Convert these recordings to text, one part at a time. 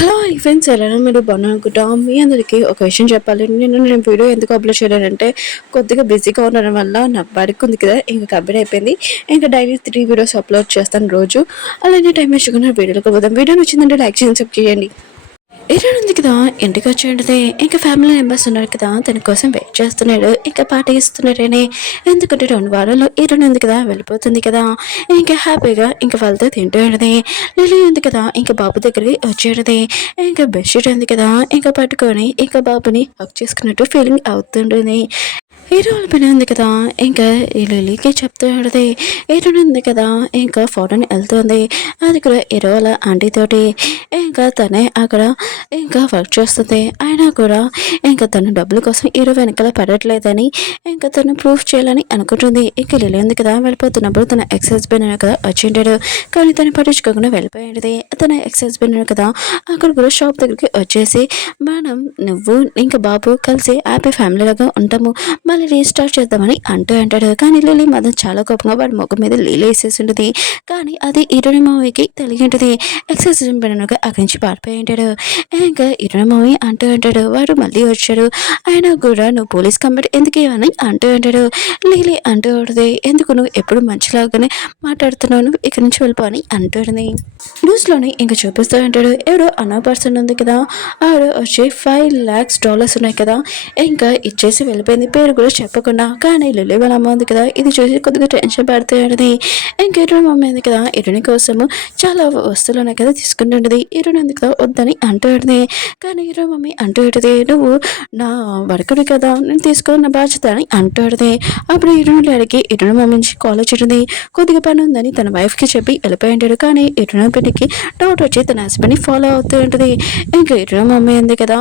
Hello friends, ఎలా మీరు బాగున్నాను అనుకుంటాం. మీ అందరికీ ఒక విషయం చెప్పాలి. నేను వీడియో ఎందుకు అప్లోడ్ చేయలేనంటే కొద్దిగా బిజీగా ఉండడం వల్ల నాకు వర్క్ ఉంది కదా, ఇంకా కంప్లీట్ అయిపోయింది. ఇంకా డైలీ 3 వీడియోస్ అప్లోడ్ చేస్తాను రోజు. అలానే టైం వేసుకున్న వీడియోలకు పోదాం. వీడియో నచ్చిందంటే లైక్ చేయండి, సబ్స్క్రైబ్ చేయండి. ఈరోజు ఉంది కదా, ఇంటికి వచ్చేది ఇంకా ఫ్యామిలీ మెంబర్స్ ఉన్నారు కదా, తన కోసం వెయిట్ చేస్తున్నాడు. ఇంకా పార్టీ ఇస్తున్నాడని, ఎందుకంటే 2 వారాల్లో ఈరోజు ఉంది కదా వెళ్ళిపోతుంది కదా, ఇంకా హ్యాపీగా ఇంకా వాళ్ళతో తింటూ ఉండదు. లిలీ ఉంది కదా, ఇంకా బాబు దగ్గరికి వచ్చేది. ఇంకా బెడ్షీట్ ఉంది కదా, ఇంకా పట్టుకొని ఇంకా బాబుని హక్ చేసుకున్నట్టు ఫీలింగ్ అవుతుంటుంది. హీరో వాళ్ళ పని ఉంది కదా, ఇంకా ఈ లిలీకి చెప్తూ ఉంటుంది. హీరో ఉంది కదా, ఇంకా ఫోటోని వెళ్తుంది. అది కూడా హీరో వాళ్ళ ఆంటీ తోటి. ఇంకా తనే అక్కడ ఇంకా వర్క్ చేస్తుంది. అయినా కూడా ఇంకా తన డబ్బుల కోసం హీరో వెనకాల పడట్లేదని ఇంకా తను ప్రూఫ్ చేయాలని అనుకుంటుంది. ఇంకా లిలీ ఉంది కదా, వెళ్ళిపోతున్నప్పుడు తన ఎక్స్ హస్బెండ్ కదా వచ్చింటాడు. కానీ తను పట్టించుకోకుండా వెళ్ళిపోయింది. తన ఎక్స్ హస్బెండ్ కదా అక్కడ కూడా షాప్ దగ్గరికి వచ్చేసి, మనం నువ్వు ఇంకా బాబు కలిసి హ్యాపీ ఫ్యామిలీ లాగా ఉంటాము, మళ్ళీ రీస్టార్ట్ చేద్దామని అంటాడు. కానీ లిలీ మాత్రం చాలా కోపంగా వాడి ముఖం మీద లీల వేసేసి ఉంటుంది. కానీ అది ఇరుని మావికి తెలియ ఉంటుంది. ఎక్సైజ్ పడినగా అక్కడి నుంచి పారిపోయి ఉంటాడు. ఇంకా ఇరుని మావి అంటాడు, వాడు మళ్ళీ వచ్చాడు, అయినా కూడా నువ్వు పోలీస్ కంప్లైంట్ ఎందుకు అని అంటాడు. లీలీ ఉంటుంది, ఎందుకు నువ్వు ఎప్పుడు మంచిలాగానే మాట్లాడుతున్నావు, నువ్వు ఇక్కడి నుంచి వెళ్ళిపో అని అంటుంది. న్యూస్లోని ఇంకా చూపిస్తూ ఉంటాడు, ఎవరో అన్న పర్సన్ ఉంది కదా, ఆవిడ వచ్చి $5 lakhs ఉన్నాయి కదా, ఇంకా ఇచ్చేసి వెళ్ళిపోయింది పేరు కూడా చెప్పకుండా. కానీ లిల్లీ వాళ్ళ అమ్మ ఉంది కదా, ఇది చూసి కొద్దిగా టెన్షన్ పడుతూ ఉంటుంది. ఇంకా ఇరుని మమ్మీ ఉంది కదా, ఇరుని కోసము చాలా వస్తువులు ఉన్నాయి కదా తీసుకుంటుంటుంది. ఇరుని ఉంది కదా వద్దని అంటుంది. కానీ ఇరుని మమ్మీ అంటుంది, నువ్వు నా వర్కుడు కదా, నేను తీసుకున్న బాధ్యత అని అంటుంది. అప్పుడు ఇరుని డాడీకి ఇరుని మమ్మీ నుంచి కాల్ వచ్చింది. కొద్దిగా పని ఉందని తన వైఫ్కి చెప్పి వెళ్ళిపోయి ఉంటాడు. కానీ ఇరుని పిన్నికి డౌట్ వచ్చి తన హస్బెండ్ని ఫాలో అవుతూ ఉంటుంది. ఇంకా ఇరుని మమ్మీ ఉంది కదా,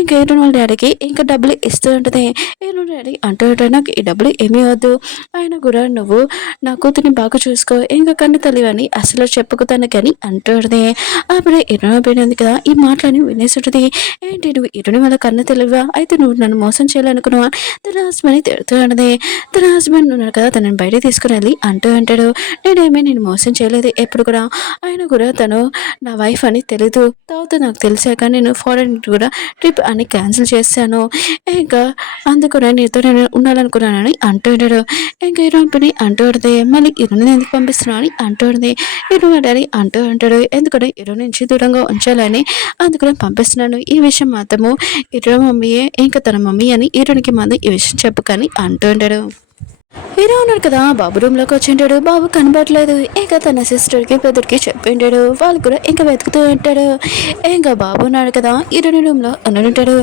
ఇంకా ఇరుని వాళ్ళ డాడీకి ఇంకా డబ్బులు ఇస్తూ ఉంటుంది. ఇరుని డాడీ అంటాడు, నాకు ఈ డబ్బులు ఏమీ వద్దు, ఆయన కూడా నువ్వు నా కూతుర్ని బాగా చూసుకో, ఇంకా కన్ను తల్లివని అసలు చెప్పుకుతాను కానీ అంటుంది. అప్పుడే ఇరుని పోయినది కదా, ఈ మాటలని వినేసుంటుంది. ఏంటి నువ్వు ఇరుని వల్ల కన్ను తెలివా, అయితే నువ్వు నన్ను మోసం చేయాలనుకున్నావా, తన హస్బెండ్ని తిడుతూ ఉన్నది. తన హస్బెండ్ ఉన్నాడు కదా, తనని బయట తీసుకుని వెళ్ళి అంటాడు, నేను మోసం చేయలేదు ఎప్పుడు కూడా, ఆయన కూడా తను నా వైఫ్ అని తెలీదు, తర్వాత నాకు తెలిసాక నేను ఫారెన్ కూడా ట్రిప్ అని క్యాన్సిల్ చేశాను, ఇంకా అందుకునే నీతో నేను ఉండాలనుకున్నానని అంటాడు. ఇంకా ఇరుని అంటుంది, మళ్ళీ ఇరుని ఎందుకు పంపిస్తున్నావు అని అంటుంది. ఇరుని డాడీ అంటాడు, ఎందుకంటే ఇరు నుంచి దూరంగా ఉంచాలని అందుకని పంపిస్తున్నాను, ఈ విషయం మాత్రము ఇరు మమ్మీయే ఇంకా తన మమ్మీ అని ఇరునికి మంది ఈ విషయం చెప్పు కానీ అంటాడు. హీరో ఉన్నాడు కదా, బాబు రూమ్లోకి వచ్చింటాడు. బాబు కనబడలేదు. ఇంకా తన సిస్టర్కి బ్రదర్కి చెప్పింటాడు. వాళ్ళు కూడా ఇంకా వెతుకుతూ ఉంటాడు. ఇంకా బాబు ఉన్నాడు కదా, ఇరుని రూమ్లో ఉంటాడు.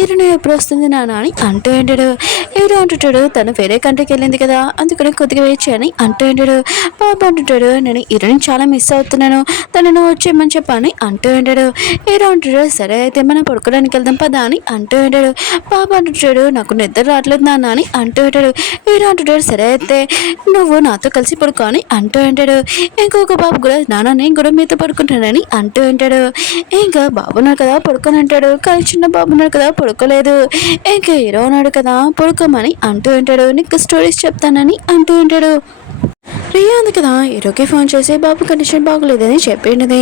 ఇరుని ఎప్పుడు వస్తుంది నాన్న అని అంటూ ఉంటాడు. హీరో అంటుంటాడు, తను వేరే కంట్రీకి వెళ్ళింది కదా, అందుకని కొద్దిగా వెయిట్ చేయని అంటూ ఉంటాడు. బాబు అంటుంటాడు, నేను ఇరుని చాలా మిస్ అవుతున్నాను, తనను వచ్చేయమని చెప్పని అంటూ ఉంటాడు. హీరో అంటాడు, సరే అయితే మనం పడుకోవడానికి వెళ్దాం పదా అని అంటూ ఉంటాడు. బాబు అంటుంటాడు, నాకు నిద్ర రావట్లేదు నాన్న అని అంటూ ఉంటాడు. హీరో అంటుంటాడు, సరే అయితే నువ్వు నాతో కలిసి పడుకో అని అంటూ ఉంటాడు. ఇంకొక బాబు కూడా, నాన్న నేను కూడా మీతో పడుకుంటానని అంటూ ఉంటాడు. ఇంకా బాబు ఉన్నాడు కదా పడుకొని అంటాడు, కానీ చిన్న బాబు ఉన్నాడు కదా పడుకోలేదు. ఇంకా హీరో ఉన్నాడు కదా పడుకోమని అంటూ ఉంటాడు, నీకు స్టోరీస్ చెప్తానని అంటూ ఉంటాడు. రియా ఉంది కదా, హీరోకి ఫోన్ చేసి బాబు కండిషన్ బాగోలేదని చెప్పింది.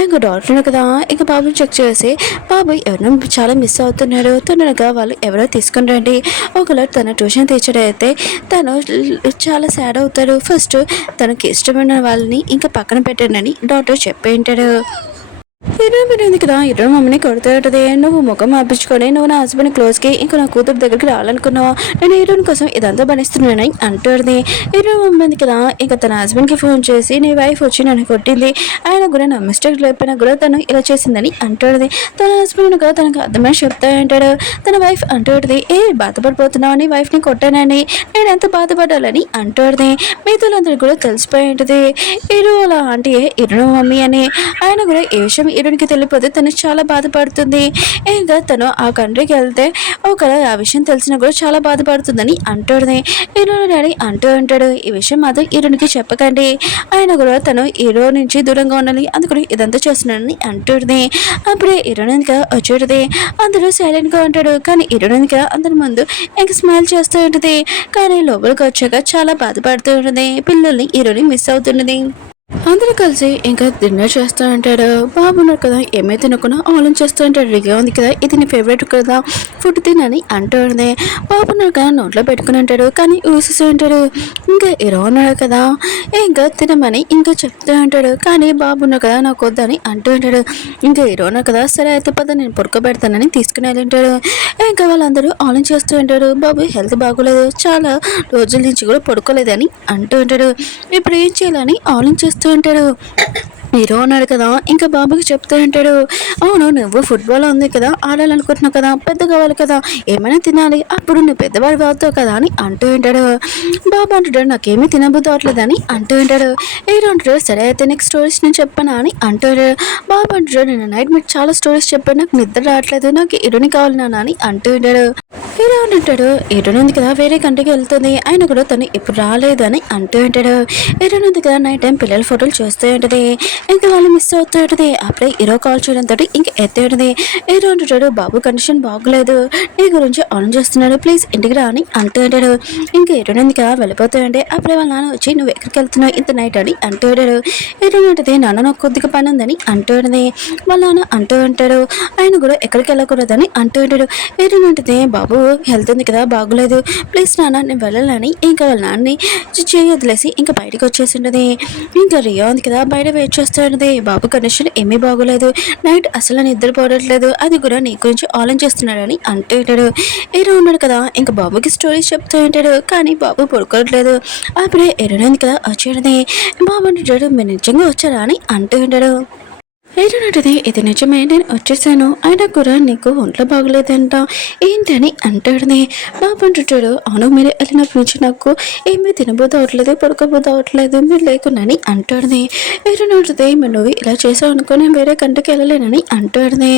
ఇంకా డాక్టర్ కదా, ఇంకా బాబుని చెక్ చేసి బాబు ఎవరినో చాలా మిస్ అవుతున్నాడు, తొందరగా వాళ్ళు ఎవరో తీసుకుని రండి, ఒకవేళ తన ట్యూషన్ టీచర్ అయితే తను చాలా సాడ్ అవుతాడు, ఫస్ట్ తనకి ఇష్టమైన వాళ్ళని ఇంకా పక్కన పెట్టండి డాక్టర్ చెప్పింటాడు. ఇరుని కదా, ఇరు మమ్మీని కొడుతూ ఉంటుంది, నువ్వు ముఖం ఆపించుకొని నువ్వు నా హస్బెండ్ క్లోజ్కి ఇంకా నా కూతురు దగ్గరికి రావాలనుకున్నావా, నేను హీరోని కోసం ఇదంతా భరిస్తున్నానని అంటుంది. ఇరు మమ్మీ కదా, ఇంకా తన హస్బెండ్కి ఫోన్ చేసి నీ వైఫ్ వచ్చి నన్ను కొట్టింది, ఆయన కూడా నా మిస్టేక్ లేకపోయినా కూడా తను ఇలా చేసిందని అంటుంది. తన హస్బెండ్ కూడా తనకు అర్థమని చెప్తా అంటాడు. తన వైఫ్ అంటుంది, బాధపడిపోతున్నావు అని వైఫ్ని కొట్టానని, నేను ఎంత బాధపడాలని అంటుంది. మిగతాలందరూ కూడా తెలిసిపోయి ఉంటుంది ఇరు అలా ఆంటీ ఇరు మమ్మీ అని. ఆయన కూడా ఏ విషయం ఇరునికి తెలియపోతే తను చాలా బాధపడుతుంది. ఇంకా తను ఆ కంట్రీకి వెళ్తే ఒకవేళ ఆ విషయం తెలిసినా కూడా చాలా బాధపడుతుందని అంటుంది. ఇరుని డాడీ అంటూ ఉంటాడు, ఈ విషయం మాత్రం ఇరునికి చెప్పకండి, ఆయన కూడా తను హీరో నుంచి దూరంగా ఉండాలి, అందుకని ఇదంతా చేస్తున్నాడని అంటుంది. అప్పుడే ఇరునిక వచ్చేది, అందరూ సైలెంట్గా ఉంటాడు. కానీ ఇరునిక అందరి ముందు ఇంకా స్మైల్ చేస్తూ ఉంటుంది. కానీ లోపలికి వచ్చాక చాలా బాధపడుతూ ఉంటుంది, పిల్లల్ని హీరోని మిస్ అవుతున్నది. అందరూ కలిసి ఇంకా డిన్నర్ చేస్తూ ఉంటాడు. బాబు ఉన్నారు కదా, ఏమై తినకుండా ఆలోచిస్తూ ఉంటాడు. రిగా ఉంది కదా, ఇది నీ ఫేవరెట్ కదా, ఫుడ్ తినని అంటూ ఉంది. బాబు ఉన్నారు కదా, నోట్లో పెట్టుకుని ఉంటాడు. కానీ ఊసిస్తూ ఉంటాడు. ఇంకా హీరో ఉన్నాడు కదా, ఇంకా తినమని ఇంకా చెప్తూ ఉంటాడు. కానీ బాబు ఉన్నారు కదా, నాకు వద్దని అంటూ ఉంటాడు. ఇంకా హీరో ఉన్నారు కదా, సరే అయితే పద నేను పడుకోబెడతానని తీసుకుని వెళ్ళింటాడు. ఇంకా వాళ్ళందరూ ఆలోచిస్తూ ఉంటారు. బాబు హెల్త్ బాగోలేదు, చాలా రోజుల నుంచి కూడా పడుకోలేదని అంటూ ఉంటాడు. ఇప్పుడు ఏం చేయాలని ఆలోచిస్తూ ఉంటాడు. హీరో ఉన్నాడు కదా, ఇంకా బాబుకి చెప్తూ ఉంటాడు. అవును, నువ్వు ఫుట్బాల్ ఉంది కదా, ఆడాలనుకుంటున్నావు కదా, పెద్ద కావాలి కదా, ఏమైనా తినాలి, అప్పుడు నువ్వు పెద్దవాడు అవుతావు కదా అని అంటూ ఉంటాడు. బాబు అంటాడు, నాకేమీ తినబుద్ధి అవట్లేదని అంటూ ఉంటాడు. హీరో అంటాడు, సరే అయితే నెక్స్ట్ స్టోరీస్ నేను చెప్పనా అని అంటాడు. బాబు అంటాడు, నేను నైట్ మీకు చాలా స్టోరీస్ చెప్పాను, నాకు నిద్ర రావట్లేదు, నాకు హీరోని కావాలి నాన్న అని అంటూ ఉంటాడు. హీరో అంటాడు, హీరోని ఉంది కదా, వేరే కంటికి వెళ్తుంది, ఆయన కూడా తను ఇప్పుడు రాలేదు అని అంటూ ఉంటాడు. హీరోని ఉంది కదా, నైట్ టైం పిల్లల ఫోటోలు చూస్తూ ఉంటుంది. ఇంకా వాళ్ళు మిస్ అవుతూ ఉంటుంది. అప్పుడే హీరో కాల్ చేయడంతో ఇంకా ఎత్తే ఉంటుంది. హీరో అంటాడు, బాబు కండిషన్ బాగోలేదు, నీ గురించి ఆన్ చేస్తున్నాడు, ప్లీజ్ ఇంటికి రా అని అంటూ ఉంటాడు. ఇంకా హీరోని ఉంది కదా, వెళ్ళిపోతూ ఉంటే అప్పుడే వాళ్ళ నాన్న వచ్చి, నువ్వు ఎక్కడికి వెళ్తున్నావు ఇంత నైట్ అని అంటూ ఉంటాడు. హీరోని ఉంటుంది, నాన్న నాకు కొద్దిగా పని ఉందని అంటూ ఉంటుంది. వాళ్ళ నాన్న అంటూ ఉంటాడు, ఆయన కూడా ఎక్కడికి వెళ్ళకూడదని అంటూ ఉంటాడు. హీరోని ఉంటుంది, బాబు హెల్త్ ఉంది కదా, బాగోలేదు, ప్లీజ్ నాన్న నేను వెళ్ళాలని ఇంకా వాళ్ళ నాన్నని చేయి వదిలేసి ఇంకా బయటకు వచ్చేసి ఉంటుంది. ఇంకా రియా ఉంది కదా, బయట వెయిట్ చేస్తూ ఉంటుంది. బాబు కండిషన్ ఏమీ బాగోలేదు, నైట్ అసలు నిద్రపోవట్లేదు, అది కూడా నీ గురించి ఆలోచిస్తున్నాడని అంటూ ఉంటాడు. హీరో ఉన్నాడు కదా, ఇంకా బాబుకి స్టోరీస్ చెప్తూ ఉంటాడు. కానీ బాబు పడుకోవట్లేదు. అప్పుడే హీరోయిన్ ఉంది కదా వచ్చేది. బాబు అంటాడు, మీరు నిజంగా వచ్చారా అని అంటూ ఉంటాడు. ఏంటంటే ఇది నిజమే, నేను వచ్చేసాను, అయినా కూడా నీకు ఒంట్లో బాగలేదంట ఏంటని అంటాడుని. బాబు అంటుంటాడు, అవును మీరు వెళ్ళినప్పటి నుంచి నాకు ఏమీ తినబోదు అవట్లేదు, పడుకోబోదు అవట్లేదు, మీరు లేకున్నాని అంటాడుని. ఏంటంటే మరి నువ్వు ఇలా చేసావు అనుకో, నేను వేరే కంటికి వెళ్ళలేనని అంటాడుని.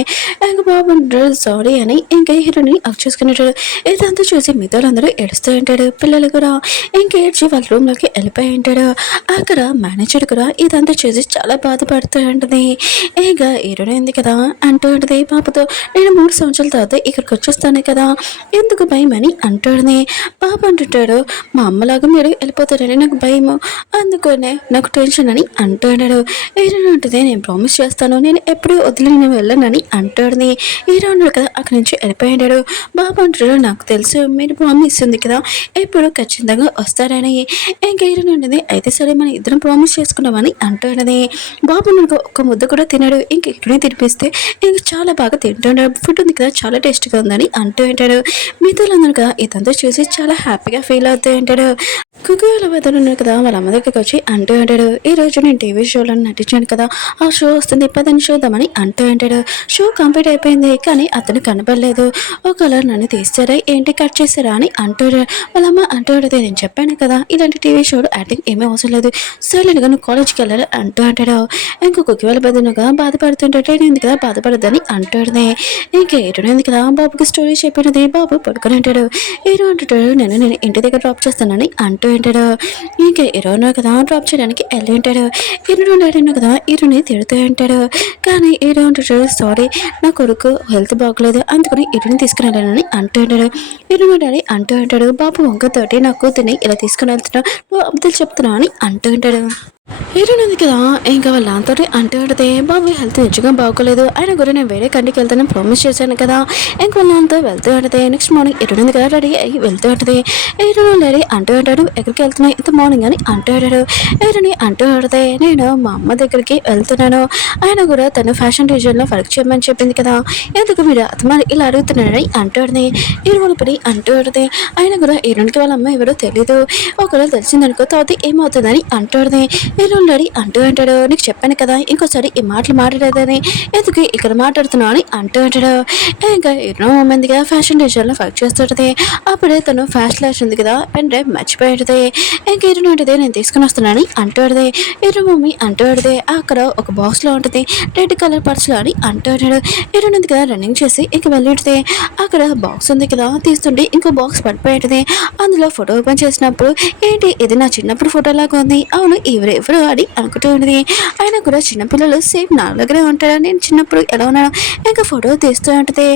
ఇంకా బాబు అంటాడు సారీ అని ఇంకా హీరోని అక్ చేసుకునేటాడు. ఇదంతా చూసి మిగతా అందరూ ఏడుస్తూ ఉంటాడు. పిల్లలు కూడా ఇంకా ఏడ్చి వాళ్ళ రూమ్లోకి వెళ్ళిపోయి ఉంటాడు. అక్కడ మేనేజర్ కూడా ఇదంతా చూసి చాలా బాధపడుతూ ఉంటుంది. ఏగా ఏరుడైంది కదా అంటూ ఉంటుంది పాపతో, నేను 3 సంవత్సరాల తర్వాత ఇక్కడికి వచ్చేస్తాను కదా, ఎందుకు భయం అని అంటాడుని. పాప అంటుంటాడు, మా అమ్మలాగా మీరు వెళ్ళిపోతారని నాకు భయము, అందుకనే నాకు టెన్షన్ అని అంటాడు. ఏరుడు ఉంటుంది, నేను ప్రామిస్ చేస్తాను, నేను ఎప్పుడూ వదిలి నేను వెళ్ళనని అంటాడుని. హీరో అన్నాడు కదా, అక్కడి నుంచి వెళ్ళిపోయాడు. బాబు అంటాడు, నాకు తెలుసు మీరు ప్రామిస్ ఉంది కదా, ఎప్పుడు ఖచ్చితంగా వస్తారని. ఇంకా హీరో ఉంటుంది, అయితే సరే మనం ఇద్దరం ప్రామిస్ చేసుకున్నామని అంటాడని. బాబు నాకు ఒక్క ముద్ద కూడా తిన్నాడు. ఇంక ఇక్కడే తినిపిస్తే ఇంక చాలా బాగా తింటున్నాడు, ఫుడ్ ఉంది కదా చాలా టేస్ట్గా ఉందని అంటూ ఉంటాడు. మిగతాలందరూ కదా ఇదంతా చూసి చాలా హ్యాపీగా ఫీల్ అవుతూ ఉంటాడు. కుక్కల వెదలు ఉన్నారు కదా, వాళ్ళ అమ్మ దగ్గరికి వచ్చి అంటూ ఉంటాడు, ఈ రోజు నేను టీవీ షోలో నటించాను కదా, ఆ షో వస్తుంది పదని చూద్దామని అంటూ ఉంటాడు. షో కంప్లీట్ అయిపోయింది కానీ అతను కనపడలేదు. ఒకవేళ నన్ను తీస్తారా ఏంటి, కట్ చేస్తారా అని అంటాడు. వాళ్ళ అమ్మ అంటూ ఉంటుంది, నేను చెప్పాను కదా ఇలాంటి టీవీ షోలు యాక్టింగ్ ఏమీ అవసరం లేదు, సైలెంట్గా నువ్వు కాలేజ్కి వెళ్ళాలి అంటూ అంటాడు. ఇంకో కుక్కల బదులుగా బాధపడుతుంటే నేను కదా బాధపడద్దని అంటాడునే. ఇంకా ఏడునేది కదా, బాబుకి స్టోరీ చెప్పినది. బాబు పడుకొని అంటాడు. ఏడు అంటాడు, నేను ఇంటి దగ్గర డ్రాప్ చేస్తానని అంటూ ఉంటాడు. ఇంకా ఇరోను కదా డ్రాప్ చేయడానికి వెళ్ళి ఉంటాడు. ఇరుడు డాడీను కదా ఇరుని తిడుతూ ఉంటాడు. కానీ ఏడు అంటాడు, సారీ నా కొడుకు హెల్త్ బాగలేదు, అందుకని ఇరుని తీసుకుని వెళ్ళానని అంటూ ఉంటాడు. ఇరును డాడీ అంటూ ఉంటాడు, బాబు వంకతోటి నా కూతుర్ని ఇలా తీసుకుని వెళ్తున్నావు, నువ్వు అబద్ధాలు చెప్తున్నావు అని అంటూ ఉంటాడు. హీరోయిన్ కదా ఇంకా వాళ్ళ నాన్నతో అంటూ ఉంటుంది, బాబు హెల్త్ నిజంగా బాగోలేదు, ఆయన కూడా నేను వేరే కంటికి వెళ్తానని ప్రామిస్ చేశాను కదా. ఇంక వాళ్ళ నాన్నతో వెళ్తూ ఉంటుంది. నెక్స్ట్ మార్నింగ్ హీరోయిన్ కదా రెడీ అయ్యి వెళ్తూ ఉంటుంది. హీరోయిన్ రెడీ అంటూ ఉంటాడు, ఎక్కడికి వెళ్తున్నావు ఇంత మార్నింగ్ అని అంటూ ఉంటాడు. హీరోని అంటూ ఉంటుంది, నేను మా అమ్మ దగ్గరికి వెళ్తున్నాను, ఆయన కూడా తను ఫ్యాషన్ డిజైన్లో వర్క్ చేయమని చెప్పింది కదా, ఎందుకు మీరు అతమారి ఇలా అడుగుతున్నారని అంటుంది. హీరోయిన్ పడి అంటూ ఉంటుంది, ఆయన కూడా హీరోయిన్కి వాళ్ళ అమ్మ ఎవరో తెలీదు, ఒకవేళ తెలిసిందనుకో తర్వాత ఏమవుతుందని అంటుంది. హీరో డాడీ అంటూ అంటాడు, నీకు చెప్పాను కదా ఇంకోసారి ఈ మాటలు మాట్లాడేదని, ఎందుకు ఇక్కడ మాట్లాడుతున్నావు అని అంటూ అంటాడు. ఇంకా ఎన్నో మందిగా ఫ్యాషన్ డిజైన్లో వర్క్ చేస్తుంటుంది. అప్పుడే తను ఫ్యాషన్ లాష్ ఉంది కదా పెన్ డ్రైవ్ మర్చిపోయేది. ఇంకా హీరో ఉంటుంది, నేను తీసుకుని వస్తున్నాను అంటాడు. హీరో మమ్మీ అంటాడు, అక్కడ ఒక బాక్స్లో ఉంటుంది రెడ్ కలర్ పర్స్లో అని అంటాడు. హీరో ఉంది కదా రన్నింగ్ చేసి ఇంక వెళ్ళి అక్కడ బాక్స్ ఉంది కదా తీస్తుంటే ఇంకో బాక్స్ పడిపోయేది. అందులో ఫోటో ఓపెన్ చేసినప్పుడు, ఏంటి ఇది నా చిన్నప్పుడు ఫోటో లాగా ఉంది, అవును ఈ ఎవరు అని అనుకుంటూ ఉండేది. అయినా కూడా చిన్నపిల్లలు సేమ్ నా దగ్గరే ఉంటారా, నేను చిన్నప్పుడు ఎలా ఉన్నాను ఇంకా ఫోటో తీస్తూ ఉంటుంది.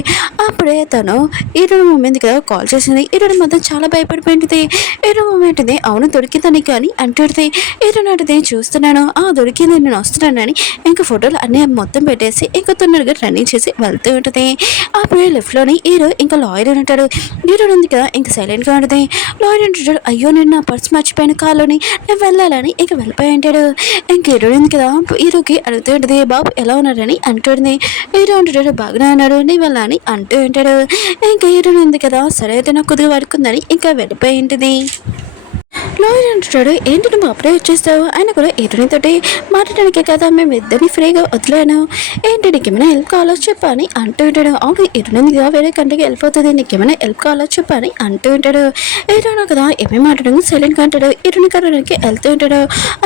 అప్పుడే తను ఈరోజు మూమెంట్గా కాల్ చేసింది. ఈరోజు మాత్రం చాలా భయపడిపోయింది. ఈరోజు మూమెంట్ అవును దొరికిందని కానీ అంటుంది. ఈరోజు నాటిది చూస్తున్నాను దొరికింది నేను వస్తున్నానని ఇంకా ఫోటోలు అన్నీ మొత్తం పెట్టేసి ఇంకా తొందరగా రన్నింగ్ చేసి వెళ్తూ ఉంటుంది. అప్పుడే లెఫ్ట్లోని హీరో ఇంకా లాయర్ అని ఉంటాడు. హీరో ఉంది కదా ఇంకా సైలెంట్గా ఉంటుంది. లాయర్ అంటాడు, అయ్యో నేను నా పర్స్ మర్చిపోయిన కాలోని నేను వెళ్ళాలని ఇంకా వెళ్ళిపోయి అంటాడు. ఇంక హీరో ఉంది కదా హీరోకి అడుగుతూ ఉంటుంది, బాబు ఎలా ఉన్నారని అంటుంది. హీరో అంటాడు, బాగానే ఉన్నాడు నీ వల్ల అని అంటూ ఉంటాడు. ఇంకా హీరో ఉంది కదా సరే అయితే నాకు కొద్దిగా వర్క్ ఉందని ఇంకా వెళ్ళిపోయి ఉంటుంది. లాయర్ అంటాడు, ఏంటి నువ్వు అప్పుడే వచ్చేస్తావు, ఆయన కూడా హీరోయిన్తోటి మాట్లాడడానికే కదా మేము ఇద్దరిని ఫ్రీగా వదిలేను, ఏంటి నీకేమైనా హెల్ప్ కావాలో చెప్పా అని అంటూ ఉంటాడు. అవును హీరోయిన్ కదా వేరే కంట్రీకి వెళ్ళిపోతుంది, నీకేమైనా హెల్ప్ కావాలో చెప్పా అని అంటూ ఉంటాడు. హీరోయిన్ కదా ఏమేమి మాట్లాడడం సైలెంట్గా అంటాడు. హీరోయిన్ కరోడానికి వెళ్తూ ఉంటాడు.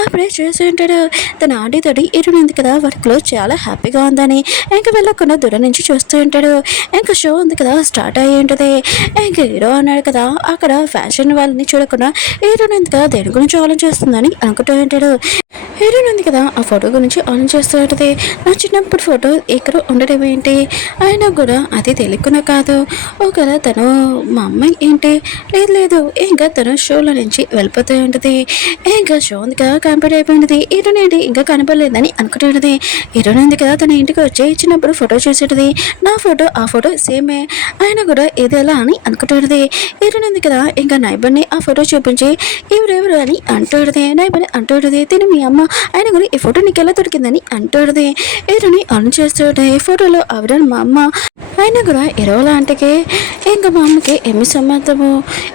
అప్పుడే చేస్తూ ఉంటాడు. తన ఆంటీతోటి హీరోయిన్ కదా వర్క్లో చాలా హ్యాపీగా ఉందని ఇంకా వెళ్ళకుండా దూరం నుంచి చూస్తూ ఉంటాడు. ఇంకా షో ఉంది కదా స్టార్ట్ అయ్యి ఉంటుంది. ఇంకా హీరో అన్నాడు కదా అక్కడ ఫ్యాషన్ వాళ్ళని చూడకుండా హీరోయిన్ ఉంది కదా దేని గురించి ఆలోచిస్తుందని అనుకుంటూ ఉంటాడు. హీరోయిన్ ఉంది కదా ఆ ఫోటో గురించి ఆలోచిస్తూ ఉంటుంది. నా చిన్నప్పుడు ఫోటో ఇక్కడ ఉండడం ఏంటి, అయినా కూడా అది తెలియకుండా కాదు, ఒకవేళ తను మా అమ్మాయి ఏంటి, లేదు ఇంకా తను షోలో నుంచి వెళ్ళిపోతూ ఉంటుంది. ఇంకా షో ఉంది కదా కంప్లీట్ అయిపోయింది. హీరోయిన్ ఏంటి ఇంకా కనపడలేదని అనుకుంటూ ఉంటుంది. హీరోయిన్ ఉంది కదా తన ఇంటికి వచ్చి చిన్నప్పుడు ఫోటో చూసేటది, నా ఫోటో ఆ ఫోటో సేమే, అయినా కూడా ఏదేలా అని అనుకుంటూ ఉంటుంది. హీరోయిన్ ఉంది కదా ఇంకా నైబర్ని ఆ ఫోటో చూపించి ఎవరెవరు అని అంటాడుదే. నైబర్ అంటాడుదే తిని మీ అమ్మ, ఆయన కూడా ఈ ఫోటో నీకు ఎలా దొరికిందని అంటాడుదే. హీరోని ఆన్ చేస్తాడే ఫోటోలో ఆవిడ మా అమ్మ, అయినా కూడా ఇరవ లాంటికి ఇంకా మా అమ్మకి ఏమి సంబంధము,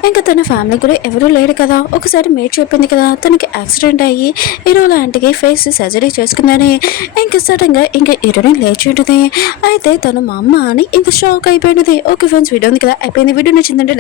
ఇంకా తన ఫ్యామిలీ కూడా ఎవరూ లేరు కదా, ఒకసారి మేట్ చెప్పింది కదా తనకి యాక్సిడెంట్ అయ్యి ఇరవ లాంటికి ఫేస్ సర్జరీ చేసుకుందని, ఇంకా సడన్గా ఇంకా హీరోని లేచి ఉంటుంది. అయితే తను మా అమ్మ అని ఇంకా షాక్ అయిపోయినది. ఓకే ఫ్రెండ్స్ వీడియో ఉంది కదా అయిపోయింది. వీడియో నచ్చిందంటే